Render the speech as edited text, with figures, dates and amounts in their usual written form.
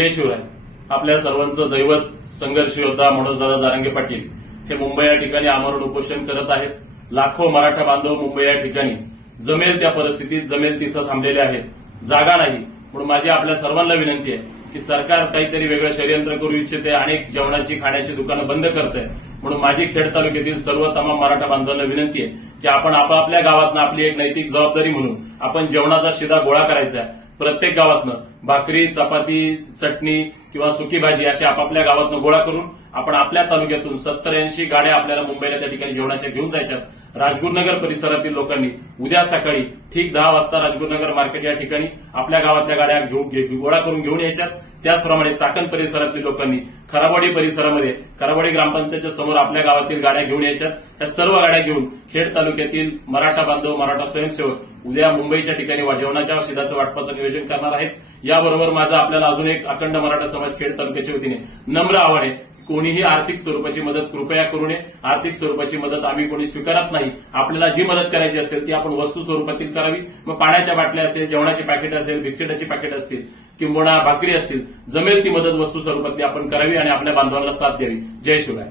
जय शिवराय. आपल्या सर्वांचं दैवत संघर्ष योद्धा मनोजदादा जरांगे पाटील हे मुंबई या ठिकाणी आमरण उपोषण करत आहेत. लाखो मराठा बांधव मुंबई या ठिकाणी जमेल त्या परिस्थितीत जमेल तिथं थांबलेले आहेत. जागा नाही म्हणून माझी आपल्या सर्वांना विनंती आहे की सरकार काहीतरी वेगळं षडयंत्र करू इच्छिते. अनेक जेवणाची खाण्याची दुकानं बंद करत आहे. म्हणून माझी खेड तालुक्यातील सर्व तमाम मराठा बांधवांना विनंती आहे की आपण आपापल्या गावातनं आपली एक नैतिक जबाबदारी म्हणून आपण जेवणाचा शिदा गोळा करायचा आहे. प्रत्येक गावातनं भाकरी, चपाती, चटणी किंवा सुकी भाजी अशी आपापल्या गावातनं गोळा करून आपण आपल्या तालुक्यातून 70-80 गाड्या आपल्याला मुंबईला त्या ठिकाणी जेवणाच्या घेऊन जायच्यात. राजगुरुनगर परिसरातील लोकांनी उद्या सकाळी ठीक 10 वाजता राजगुरुनगर मार्केट या ठिकाणी आपल्या गावातल्या गाड्या गोळा करून घेऊन यायच्यात. त्याचप्रमाणे चाकण परिसरातील लोकांनी खराबवाडी परिसरामध्ये खराबवाडी ग्रामपंचायतच्या समोर आपल्या गावातील गाड्या घेऊन यायच्यात. या सर्व गाड्या घेऊन खेड तालुक्यातील मराठा बांधव, मराठा स्वयंसेवक उद्या मुंबईच्या ठिकाणी जेवणाच्या शिदाचं वाटपाचं नियोजन करणार आहेत. याबरोबर माझा आपल्याला अजून एक अखंड मराठा समाज खेड तालुक्याच्या वतीने नम्र आवाहन आहे. कोणीही आर्थिक स्वरूपाची मदत कृपया करू नये. आर्थिक स्वरूपाची मदत आम्ही कोणी स्वीकारत नाही. आपल्याला जी मदत करायची असेल ती आपण वस्तू स्वरूपातील करावी. मग पाण्याच्या बाटल्या असेल, जेवणाची पॅकेट असेल, बिस्किटाची पॅकेट असतील किंवा भाकरी असतील, जमेल ती मदत वस्तू स्वरूपातली आपण करावी आणि आपल्या बांधवांना साथ द्यावी. जय शिवराय.